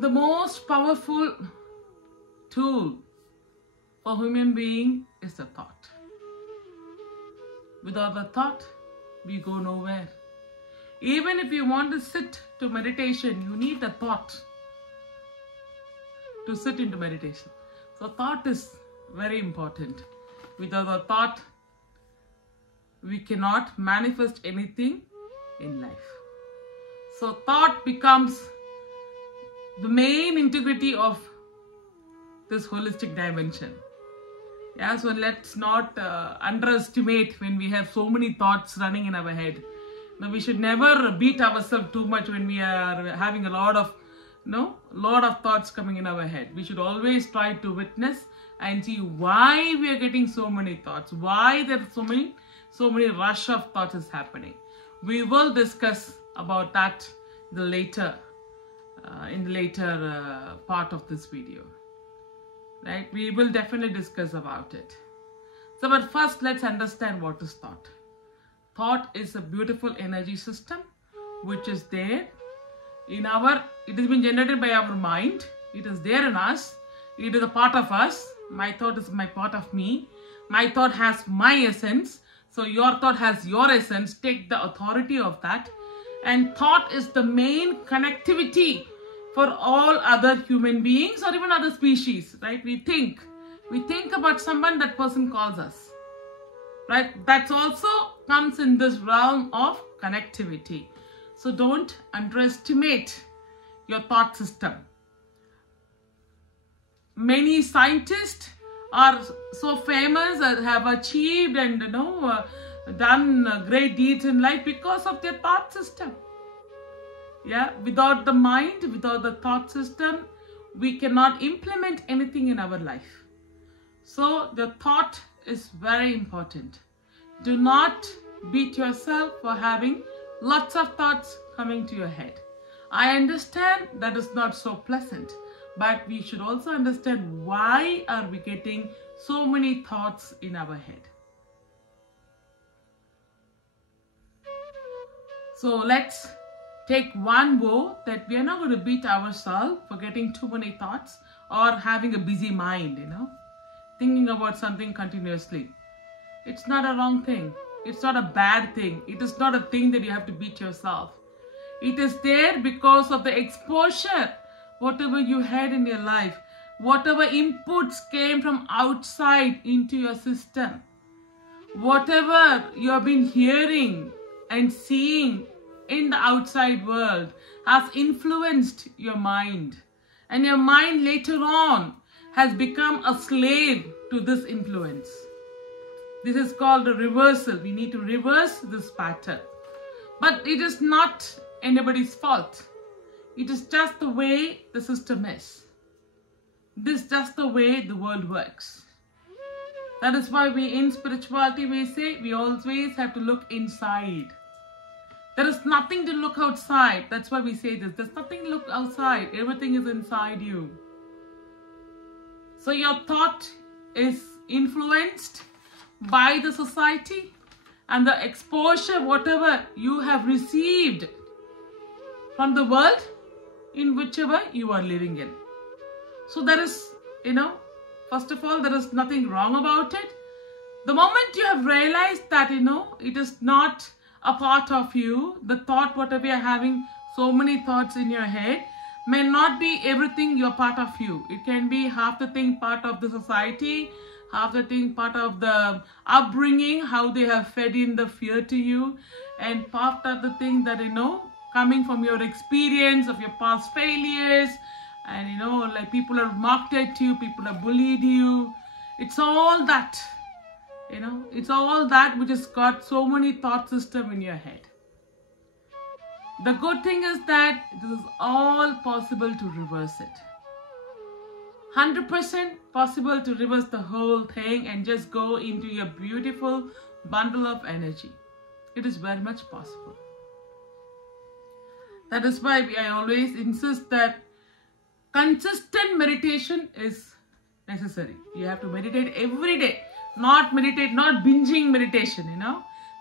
The most powerful tool for human being is the thought. Without the thought, we go nowhere. Even if you want to sit to meditation, you need the thought to sit into meditation. So thought is very important. Without a thought, we cannot manifest anything in life. So thought becomes the main integrity of this holistic dimension. Yeah, so let's not underestimate when we have so many thoughts running in our head. Now, we should never beat ourselves too much when we are having a lot of thoughts coming in our head. We should always try to witness and see why we are getting so many thoughts, why there are so many rush of thoughts is happening. We will discuss about that in the later part of this video. Right? We will definitely discuss about it. So, but first let's understand what is thought. Thought is a beautiful energy system which is there in it has been generated by our mind. It is there in us. It is a part of us. My thought is my part of me. My thought has my essence. So your thought has your essence. Take the authority of that. And thought is the main connectivity for all other human beings or even other species, right? We think about someone, that person calls us, right? That also comes in this realm of connectivity. So don't underestimate your thought system. Many scientists are so famous and have achieved and done great deeds in life because of their thought system. Yeah, without the mind, without the thought system, we cannot implement anything in our life. So the thought is very important. Do not beat yourself for having lots of thoughts coming to your head. I understand that is not so pleasant, but we should also understand why are we getting so many thoughts in our head. So let's take one vow that we are not going to beat ourselves for getting too many thoughts or having a busy mind, thinking about something continuously. It's not a wrong thing. It's not a bad thing. It is not a thing that you have to beat yourself. It is there because of the exposure, whatever you had in your life, whatever inputs came from outside into your system, whatever you have been hearing and seeing in the outside world has influenced your mind, and your mind later on has become a slave to this influence. This is called a reversal. We need to reverse this pattern. But it is not anybody's fault. It is just the way the system is. This is just the way the world works. That is why we in spirituality we say we always have to look inside. There is nothing to look outside. That's why we say this. There's nothing to look outside. Everything is inside you. So your thought is influenced by the society and the exposure, whatever you have received from the world in whichever you are living in. So there is, first of all, there is nothing wrong about it. The moment you have realized that, it is not a part of you, the thought, whatever you're having, so many thoughts in your head, may not be everything you're part of you. It can be half the thing part of the society, half the thing part of the upbringing, how they have fed in the fear to you, and part of the thing that, coming from your experience of your past failures, and, like people have mocked at you, people have bullied you. It's all that. It's all that which has got so many thought system in your head. The good thing is that this is all possible to reverse it. 100% possible to reverse the whole thing and just go into your beautiful bundle of energy. It is very much possible. That is why I always insist that consistent meditation is necessary. You have to meditate every day. Not binging meditation,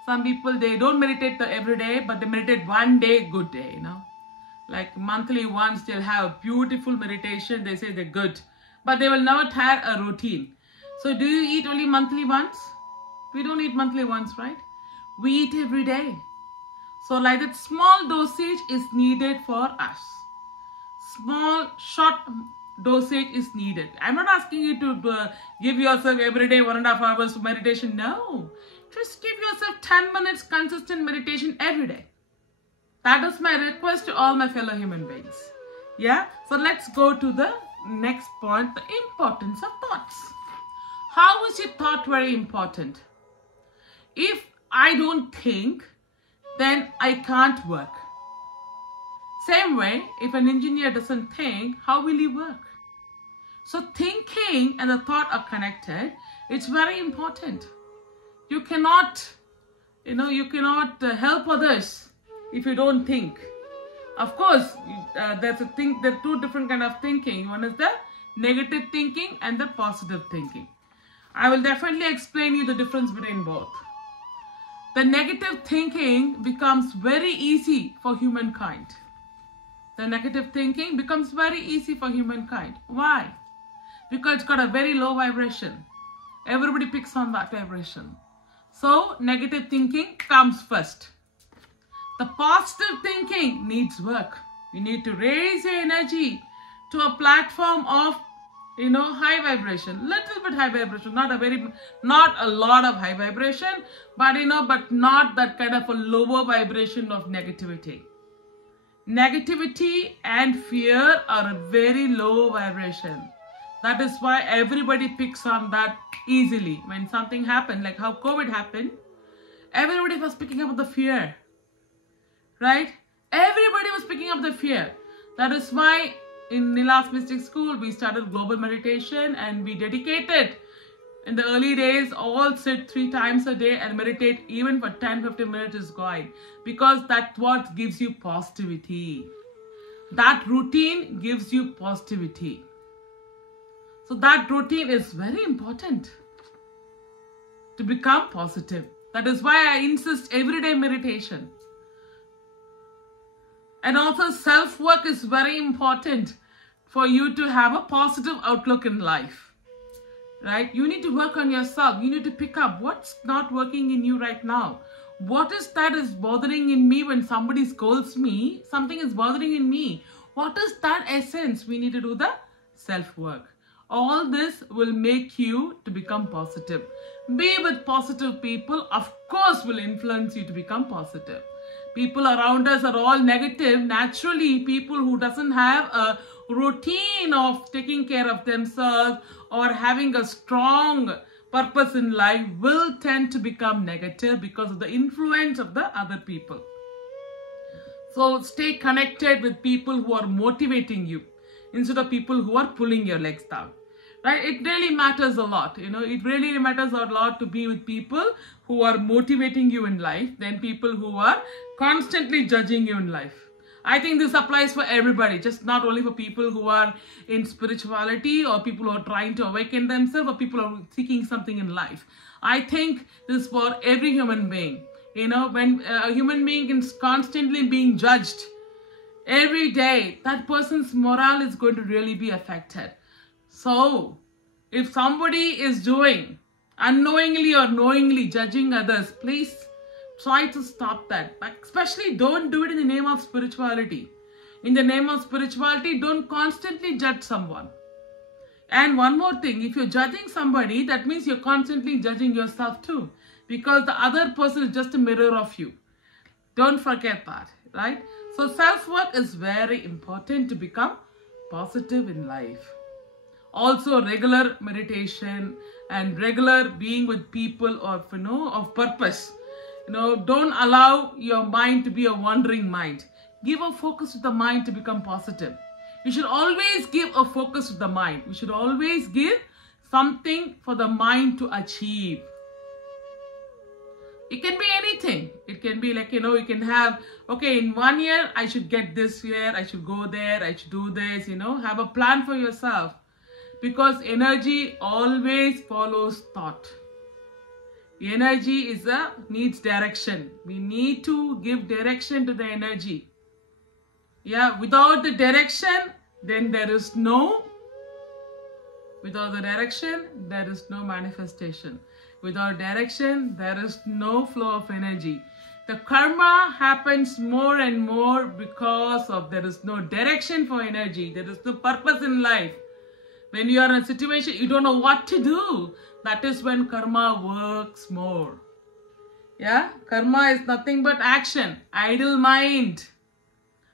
Some people, they don't meditate every day, but they meditate one day, good day, Like monthly once they'll have a beautiful meditation. They say they're good, but they will never have a routine. So do you eat only monthly once? We don't eat monthly once, right? We eat every day. So like that small dosage is needed for us. Small short dosage is needed. I'm not asking you to give yourself every day 1.5 hours of meditation. No. Just give yourself 10 minutes consistent meditation every day. That is my request to all my fellow human beings. Yeah. So let's go to the next point, the importance of thoughts. How is your thought very important? If I don't think, then I can't work. Same way, if an engineer doesn't think, how will he work? So thinking and the thought are connected. It's very important. You cannot help others if you don't think. Of course, there are two different kind of thinking. One is the negative thinking and the positive thinking. I will definitely explain you the difference between both. The negative thinking becomes very easy for humankind. The negative thinking becomes very easy for humankind. Why? Because it's got a very low vibration. Everybody picks on that vibration. So negative thinking comes first. The positive thinking needs work. You need to raise your energy to a platform of high vibration, little bit high vibration, not a lot of high vibration, but not that kind of a lower vibration of negativity. Negativity and fear are a very low vibration. That is why everybody picks on that easily. When something happened, like how COVID happened, everybody was picking up the fear, right? Everybody was picking up the fear. That is why in Nila's Mystic School, we started global meditation and we dedicated in the early days, all sit 3 times a day and meditate even for 10-15 minutes is going. Because that's what gives you positivity. That routine gives you positivity. So that routine is very important to become positive. That is why I insist everyday meditation. And also self-work is very important for you to have a positive outlook in life, right? You need to work on yourself. You need to pick up what's not working in you right now. What is that is bothering in me when somebody scolds me? Something is bothering in me. What is that essence? We need to do the self-work. All this will make you to become positive. Be with positive people, of course, will influence you to become positive. People around us are all negative. Naturally, people who doesn't have a routine of taking care of themselves or having a strong purpose in life will tend to become negative because of the influence of the other people. So stay connected with people who are motivating you instead of people who are pulling your legs down. Right? It really matters a lot. It really matters a lot to be with people who are motivating you in life than people who are constantly judging you in life. I think this applies for everybody, just not only for people who are in spirituality or people who are trying to awaken themselves or people who are seeking something in life. I think this is for every human being. When a human being is constantly being judged every day, that person's morale is going to really be affected. So, if somebody is doing unknowingly or knowingly judging others, please try to stop that. Especially don't do it in the name of spirituality. In the name of spirituality, don't constantly judge someone. And one more thing, if you're judging somebody, that means you're constantly judging yourself too. Because the other person is just a mirror of you. Don't forget that, right? So self-work is very important to become positive in life. Also regular meditation and regular being with people of purpose. Don't allow your mind to be a wandering mind. Give a focus to the mind to become positive. You should always give a focus to the mind. You should always give something for the mind to achieve. It can be anything. It can be like, you can have, okay, in 1 year, I should get this here, I should go there, I should do this, have a plan for yourself. Because energy always follows thought. Energy needs direction. We need to give direction to the energy. Yeah, without the direction, then there is no, without the direction, there is no manifestation. Without direction, there is no flow of energy. The karma happens more and more because of there is no direction for energy. There is no purpose in life. When you are in a situation you don't know what to do, that is when karma works more. Yeah, karma is nothing but action. Idle mind.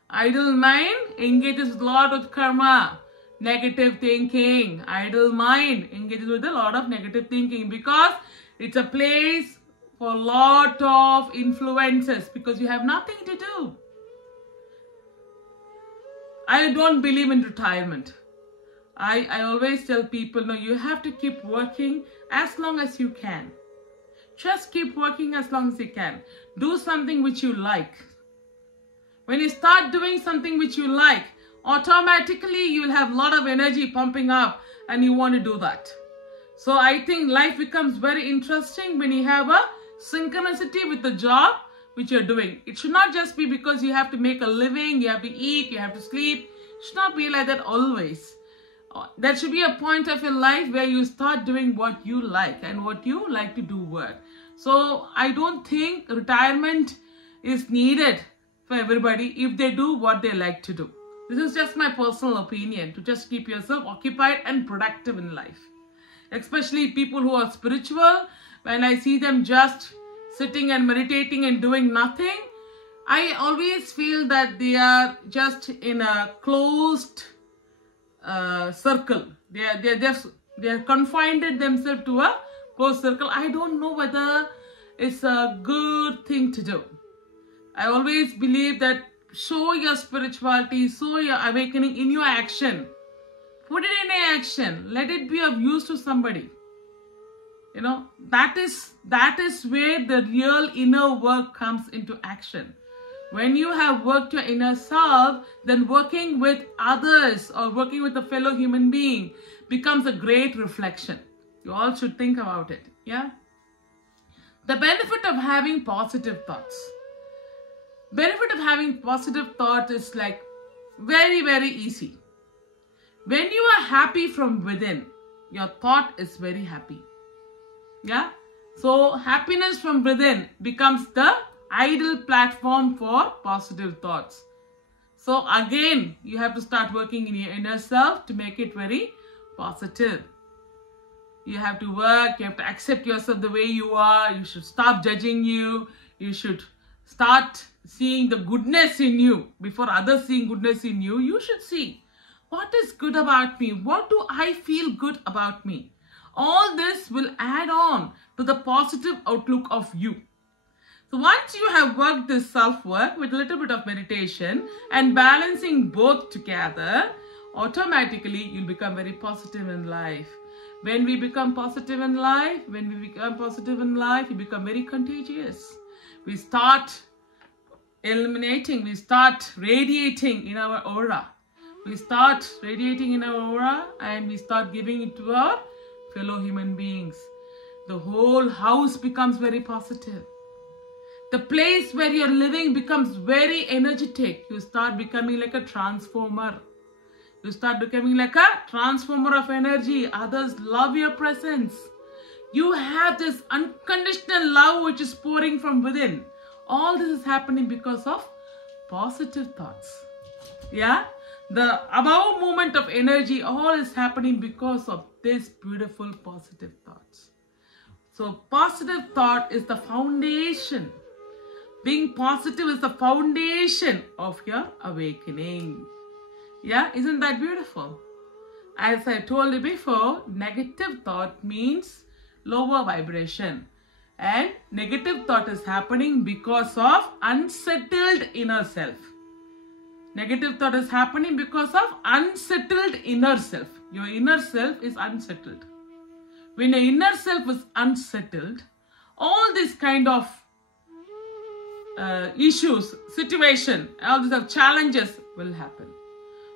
Idle mind engages a lot with karma. Negative thinking. Idle mind engages with a lot of negative thinking because it's a place for a lot of influences because you have nothing to do. I don't believe in retirement. I always tell people, no, you have to keep working as long as you can. Just keep working as long as you can. Do something which you like. When you start doing something which you like, automatically you will have a lot of energy pumping up and you want to do that. So I think life becomes very interesting when you have a synchronicity with the job which you're doing. It should not just be because you have to make a living, you have to eat, you have to sleep. It should not be like that always. There should be a point of your life where you start doing what you like and what you like to do work. So I don't think retirement is needed for everybody if they do what they like to do. This is just my personal opinion, to just keep yourself occupied and productive in life. Especially people who are spiritual, when I see them just sitting and meditating and doing nothing, I always feel that they are just in a closed circle. They are confined themselves to a closed circle. I don't know whether it's a good thing to do. I always believe that show your spirituality, show your awakening in your action. Put it in action. Let it be of use to somebody. You know, that is where the real inner work comes into action. When you have worked your inner self, then working with others or working with a fellow human being becomes a great reflection. You all should think about it. Yeah. The benefit of having positive thoughts. Benefit of having positive thought is like very, very easy. When you are happy from within, your thought is very happy. Yeah. So happiness from within becomes the ideal platform for positive thoughts. So again, you have to start working in your inner self to make it very positive. You have to work, you have to accept yourself the way you are. You should stop judging you. You should start seeing the goodness in you. Before others seeing goodness in you, you should see what is good about me. What do I feel good about me? All this will add on to the positive outlook of you. So once you have worked this self-work with a little bit of meditation and balancing both together, automatically you'll become very positive in life. When we become positive in life, we become very contagious. We start eliminating, we start radiating in our aura. We start radiating in our aura and we start giving it to our fellow human beings. The whole house becomes very positive. The place where you're living becomes very energetic. You start becoming like a transformer. You start becoming like a transformer of energy. Others love your presence. You have this unconditional love which is pouring from within. All this is happening because of positive thoughts. Yeah? The above movement of energy, all is happening because of this beautiful positive thoughts. So positive thought is the foundation. Being positive is the foundation of your awakening. Yeah, isn't that beautiful? As I told you before, negative thought means lower vibration. And negative thought is happening because of unsettled inner self. Negative thought is happening because of unsettled inner self. Your inner self is unsettled. When your inner self is unsettled, all these kind of issues, situation, all these challenges will happen.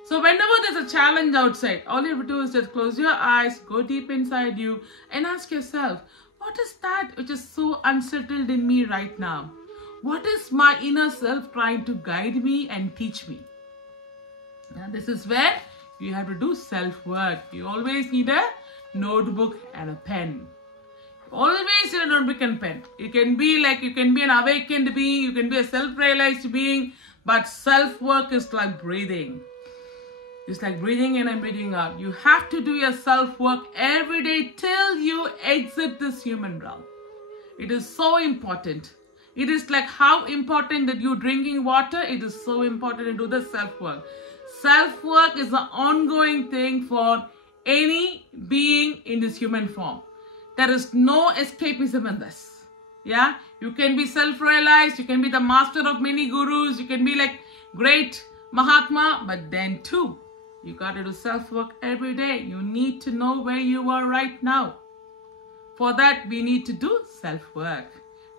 So whenever there's a challenge outside, all you have to do is just close your eyes, go deep inside you and ask yourself, what is that which is so unsettled in me right now? What is my inner self trying to guide me and teach me? And this is where you have to do self-work. You always need a notebook and a pen. Always need a notebook and pen. You can be an awakened being, you can be a self-realized being, but self-work is like breathing. It's like breathing in and breathing out. You have to do your self-work every day till you exit this human realm. It is so important. It is like how important that you drinking water. It is so important to do the self-work. Self-work is an ongoing thing for any being in this human form. There is no escapism in this. Yeah, you can be self-realized, you can be the master of many gurus, you can be like great Mahatma, but then too, you got to do self-work every day. You need to know where you are right now. For that, we need to do self-work.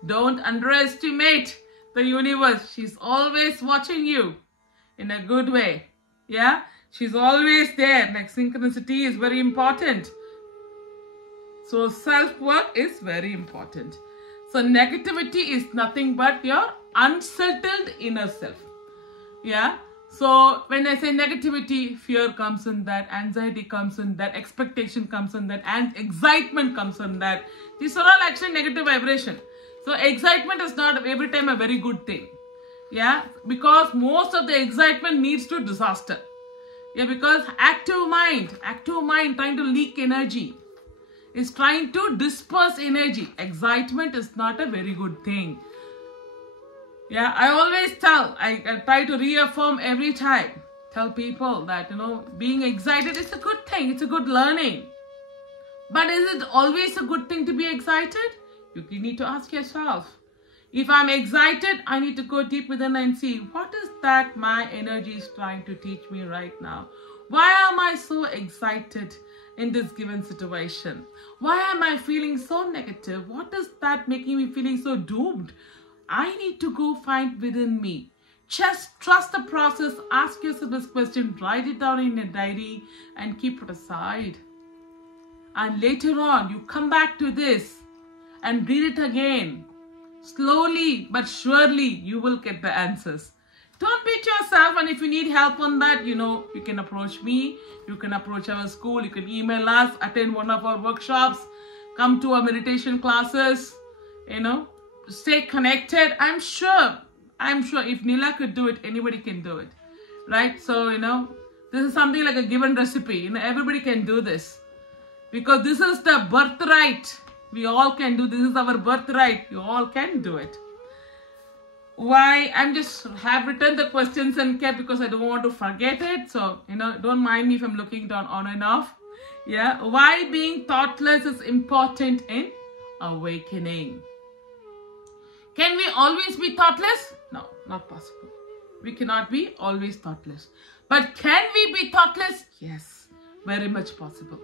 Don't underestimate the universe. She's always watching you in a good way. Yeah, she's always there. Like synchronicity is very important. So self-work is very important. So negativity is nothing but your unsettled inner self. Yeah. So when I say negativity, fear comes in that, anxiety comes in that, expectation comes in that, and excitement comes in that. These are all actually negative vibration. So excitement is not every time a very good thing. Yeah, because most of the excitement leads to disaster. Yeah, because active mind trying to leak energy, is trying to disperse energy. Excitement is not a very good thing. Yeah, I always tell, I try to reaffirm every time, tell people that, being excited is a good thing, it's a good learning. But is it always a good thing to be excited? You need to ask yourself. If I'm excited, I need to go deep within and see, what is that my energy is trying to teach me right now? Why am I so excited in this given situation? Why am I feeling so negative? What is that making me feeling so doomed? I need to go find within me. Just trust the process. Ask yourself this question. Write it down in a diary and keep it aside. And later on, you come back to this and read it again. Slowly but surely, you will get the answers. Don't beat yourself, and if you need help on that, you can approach me. You can approach our school. You can email us, attend one of our workshops, come to our meditation classes, stay connected. I'm sure if Nila could do it, anybody can do it, right? So, this is something like a given recipe. Everybody can do this because this is the birthright. We all can do. This is our birthright. You all can do it. Why? I'm just have written the questions and kept because I don't want to forget it. So, don't mind me if I'm looking down on and off. Yeah. Why being thoughtless is important in awakening. Can we always be thoughtless? No, not possible. We cannot be always thoughtless. But can we be thoughtless? Yes, very much possible.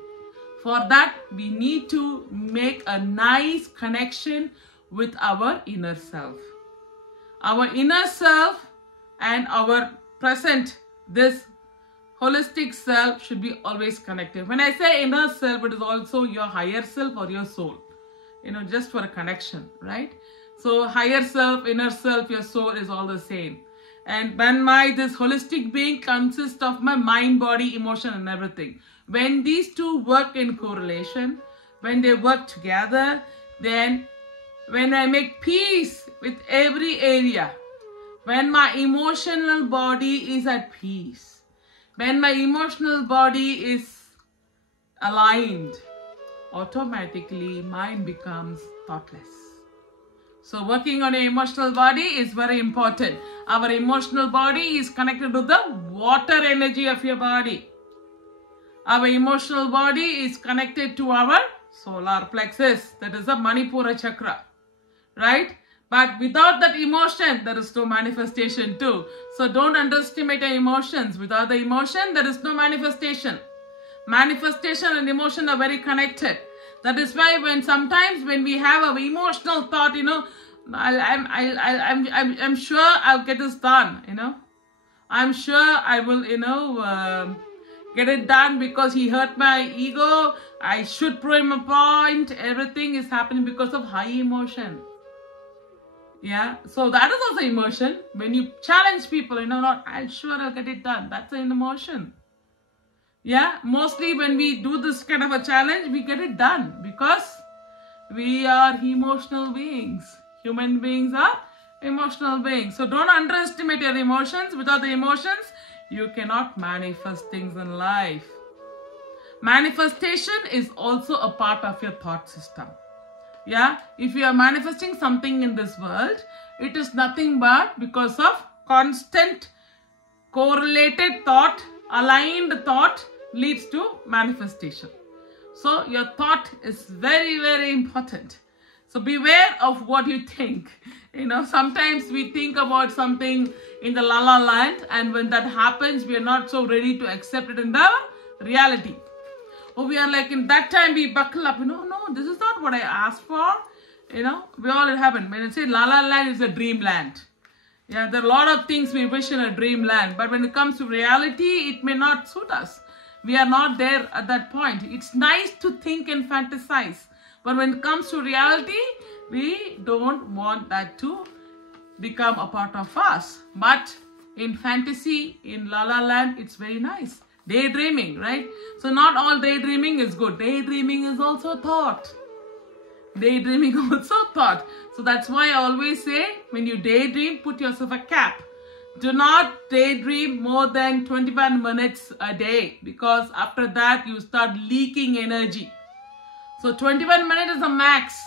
For that, we need to make a nice connection with our inner self. Our inner self and our present, this holistic self should be always connected. When I say inner self, it is also your higher self or your soul. Just for a connection, right? So higher self, inner self, your soul is all the same. And when this holistic being consists of my mind, body, emotion and everything. When these two work in correlation, when they work together, then when I make peace with every area, when my emotional body is at peace, when my emotional body is aligned, automatically mind becomes thoughtless. So working on an emotional body is very important. Our emotional body is connected to the water energy of your body. Our emotional body is connected to our solar plexus. That is the Manipura chakra. Right? But without that emotion, there is no manifestation too. So don't underestimate your emotions. Without the emotion, there is no manifestation. Manifestation and emotion are very connected. That is why sometimes when we have an emotional thought, I'm sure I'll get this done, I'm sure I will, get it done because he hurt my ego. I should prove him a point. Everything is happening because of high emotion. Yeah, so that is also emotion. When you challenge people, not, I'm sure I'll get it done. That's an emotion. Yeah, mostly when we do this kind of a challenge, we get it done because we are emotional beings. Human beings are emotional beings. So don't underestimate your emotions. Without the emotions, you cannot manifest things in life. Manifestation is also a part of your thought system. Yeah, if you are manifesting something in this world, it is nothing but because of constant correlated thought, aligned thought leads to manifestation. So your thought is very, very important. So beware of what you think. Sometimes we think about something in the la la land, and when that happens, we are not so ready to accept it in the reality. Or we are like, in that time we buckle up, no, this is not what I asked for. We all it happened. When I say la la land is a dreamland. Yeah, there are a lot of things we wish in a dreamland, but when it comes to reality, it may not suit us. We are not there at that point. It's nice to think and fantasize, but when it comes to reality, we don't want that to become a part of us. But in fantasy, in la la land, it's very nice. Daydreaming, right? So not all daydreaming is good. Daydreaming is also thought. Daydreaming also thought. So that's why I always say, when you daydream, put yourself a cap. Do not daydream more than 21 minutes a day, because after that you start leaking energy. So 21 minutes is the max.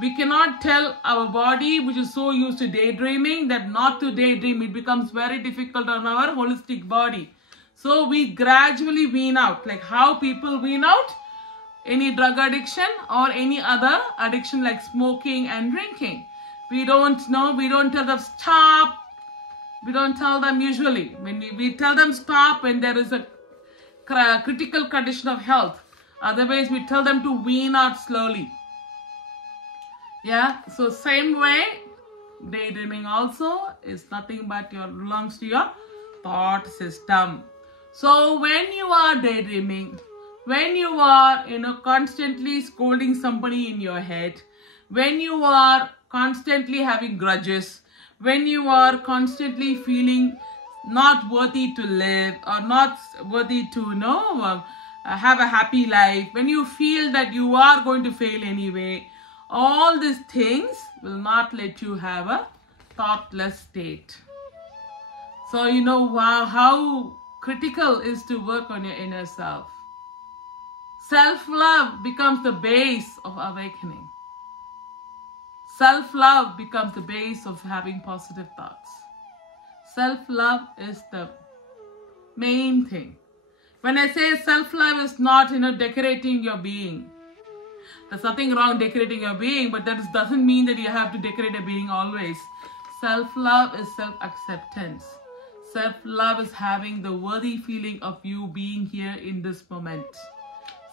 We cannot tell our body, which is so used to daydreaming, that not to daydream. It becomes very difficult on our holistic body. So we gradually wean out, like how people wean out any drug addiction or any other addiction like smoking and drinking. We don't tell them stop. We don't tell them usually. When we tell them stop when there is a critical condition of health. Otherwise, we tell them to wean out slowly. Yeah, so same way, daydreaming also is nothing but belongs to your thought system. So when you are daydreaming, when you are constantly scolding somebody in your head, when you are constantly having grudges, when you are constantly feeling not worthy to live or not worthy to have a happy life, when you feel that you are going to fail anyway, all these things will not let you have a thoughtless state. So how critical is to work on your inner self. Self-love becomes the base of awakening. Self-love becomes the base of having positive thoughts. Self-love is the main thing. When I say self-love is not, decorating your being. There's nothing wrong decorating your being, but that doesn't mean that you have to decorate a being always. Self-love is self-acceptance. Self-love is having the worthy feeling of you being here in this moment.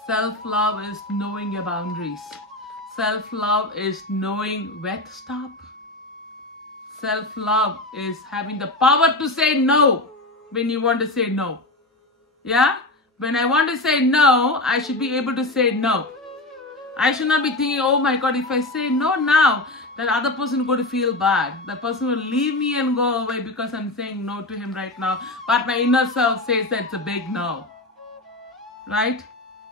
Self-love is knowing your boundaries. Self-love is knowing where to stop. Self-love is having the power to say no when you want to say no. Yeah? When I want to say no, I should be able to say no. I should not be thinking, oh my God, if I say no now, that other person is going to feel bad. The person will leave me and go away because I'm saying no to him right now. But my inner self says that it's a big no. Right?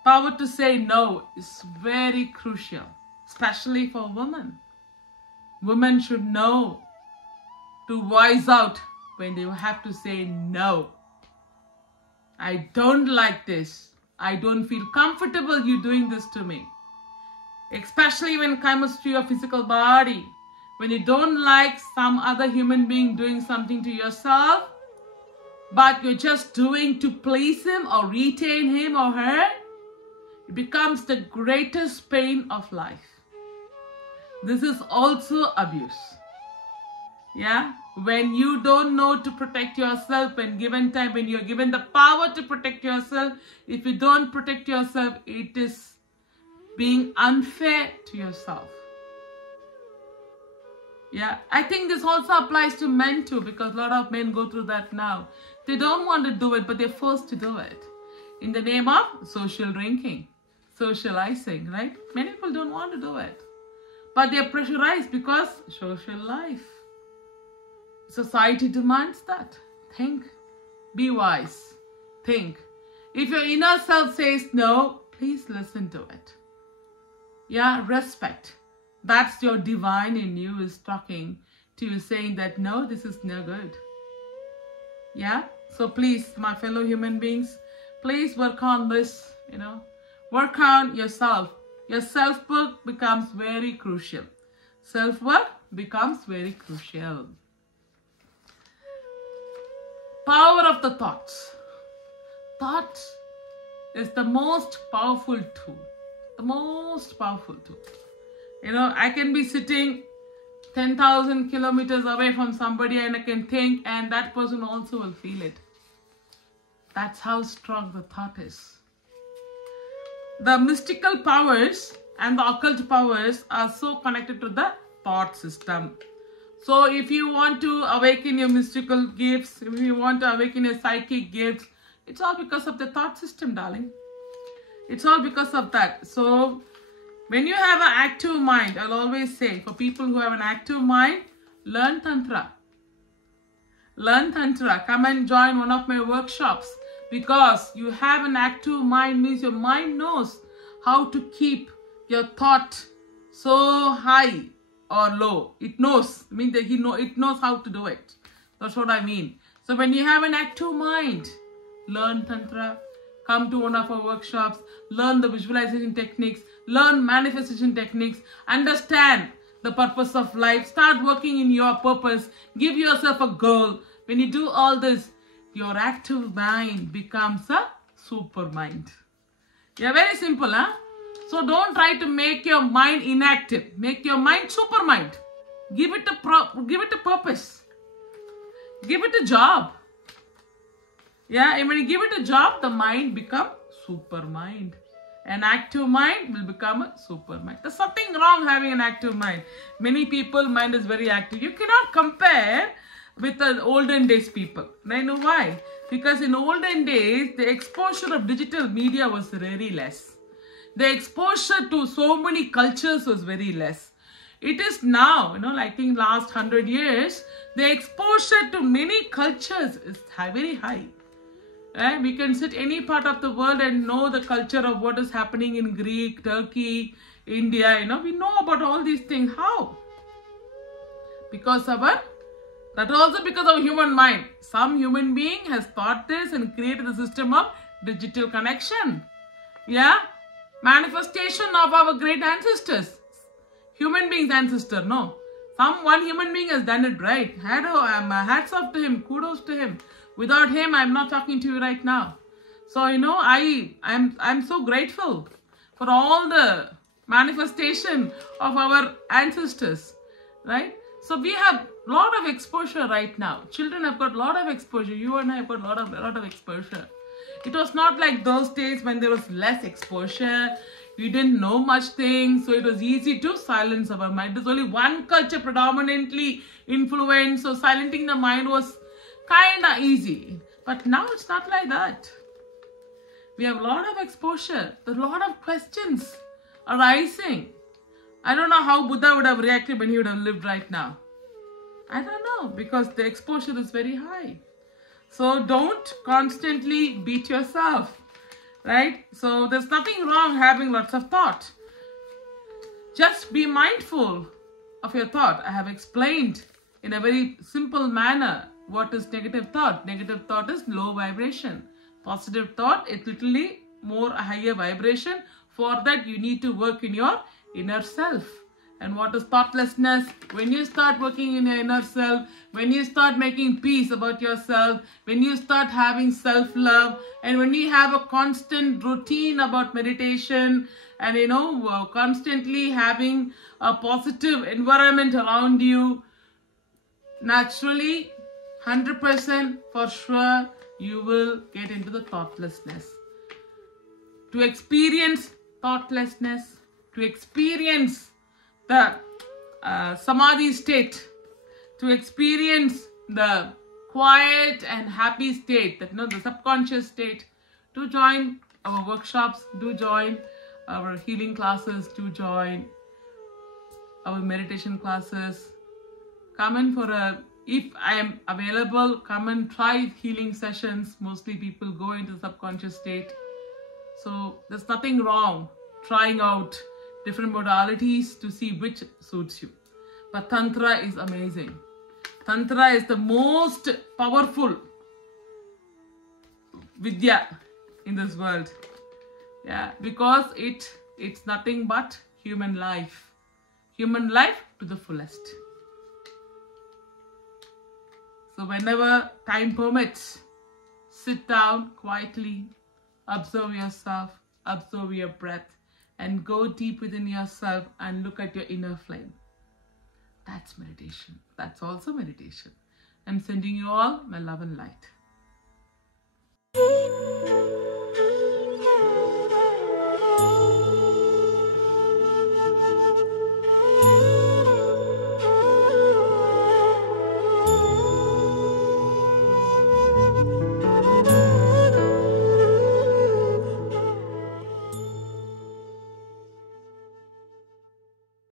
Power to say no is very crucial, especially for women. Women should know to voice out when they have to say no. I don't like this. I don't feel comfortable you doing this to me. Especially when it comes to your physical body. When you don't like some other human being doing something to yourself, but you're just doing to please him or retain him or her, it becomes the greatest pain of life. This is also abuse. Yeah? When you don't know to protect yourself when given time, when you're given the power to protect yourself, if you don't protect yourself, it is being unfair to yourself. Yeah, I think this also applies to men too, because a lot of men go through that now. They don't want to do it, but they're forced to do it. In the name of social drinking, socializing, right? Many people don't want to do it. but they are pressurized because social life. Society demands that. Think. Be wise. Think. If your inner self says no, please listen to it. Yeah, respect. That's your divine in you is talking to you, saying that no, this is no good. Yeah, so please, my fellow human beings, please work on this, work on yourself. Your self-work becomes very crucial. Self-work becomes very crucial. Power of the thoughts. Thought is the most powerful tool. The most powerful tool. I can be sitting 10,000 kilometers away from somebody and I can think, and that person also will feel it. That's how strong the thought is. The mystical powers and the occult powers are so connected to the thought system. So if you want to awaken your mystical gifts, if you want to awaken your psychic gifts, it's all because of the thought system, darling. It's all because of that. So when you have an active mind, I'll always say, for people who have an active mind, learn Tantra. Learn Tantra. Come and join one of my workshops. Because you have an active mind means your mind knows how to keep your thought so high or low. It knows. I mean that it knows how to do it. That's what I mean. So when you have an active mind, learn Tantra. Come to one of our workshops. Learn the visualization techniques. Learn manifestation techniques. Understand the purpose of life. Start working in your purpose. Give yourself a goal. When you do all this, your active mind becomes a super mind. Yeah, very simple, huh? So don't try to make your mind inactive. Make your mind super mind. Give it a purpose. Give it a job. Yeah, and when you give it a job, the mind becomes super mind. An active mind will become a super mind. There's something wrong having an active mind. Many people mind is very active. You cannot compare with the olden days people. And I know why. Because in olden days, the exposure of digital media was very less. The exposure to so many cultures was very less. It is now, I think last 100 years, the exposure to many cultures is very high. We can sit any part of the world and know the culture of what is happening in Greek, Turkey, India. We know about all these things. How? That also because of human mind. Some human being has thought this and created the system of digital connection. Yeah? Manifestation of our great ancestors. Human beings' ancestor, no. One human being has done it right. Hats off to him. Kudos to him. Without him, I'm not talking to you right now. So, I'm so grateful for all the manifestation of our ancestors, right? So we have a lot of exposure right now. Children have got a lot of exposure. You and I have got a lot of exposure. It was not like those days when there was less exposure. We didn't know much things, so it was easy to silence our mind. There's only one culture predominantly influenced, so silencing the mind was kind of easy. But now it's not like that. We have a lot of exposure. There's a lot of questions arising. I don't know how Buddha would have reacted when he would have lived right now. I don't know, because the exposure is very high. So don't constantly beat yourself, right? So there's nothing wrong having lots of thought. Just be mindful of your thought. I have explained in a very simple manner what is negative thought. Negative thought is low vibration. Positive thought is literally more higher vibration. For that, you need to work in your inner self. And what is thoughtlessness? When you start working in your inner self, when you start making peace about yourself, when you start having self-love, and when you have a constant routine about meditation, and constantly having a positive environment around you, naturally, 100% for sure, you will get into the thoughtlessness. To experience thoughtlessness, to experience the samadhi state, to experience the quiet and happy state, the subconscious state, to join our workshops, do join our healing classes, to join our meditation classes. Come in for if I am available, come and try healing sessions. Mostly people go into the subconscious state. So there's nothing wrong trying out different modalities to see which suits you. But Tantra is amazing. Tantra is the most powerful Vidya in this world. Yeah, because it's nothing but human life. Human life to the fullest. So whenever time permits, sit down quietly, observe yourself, observe your breath, and go deep within yourself and look at your inner flame. That's meditation. That's also meditation. I'm sending you all my love and light.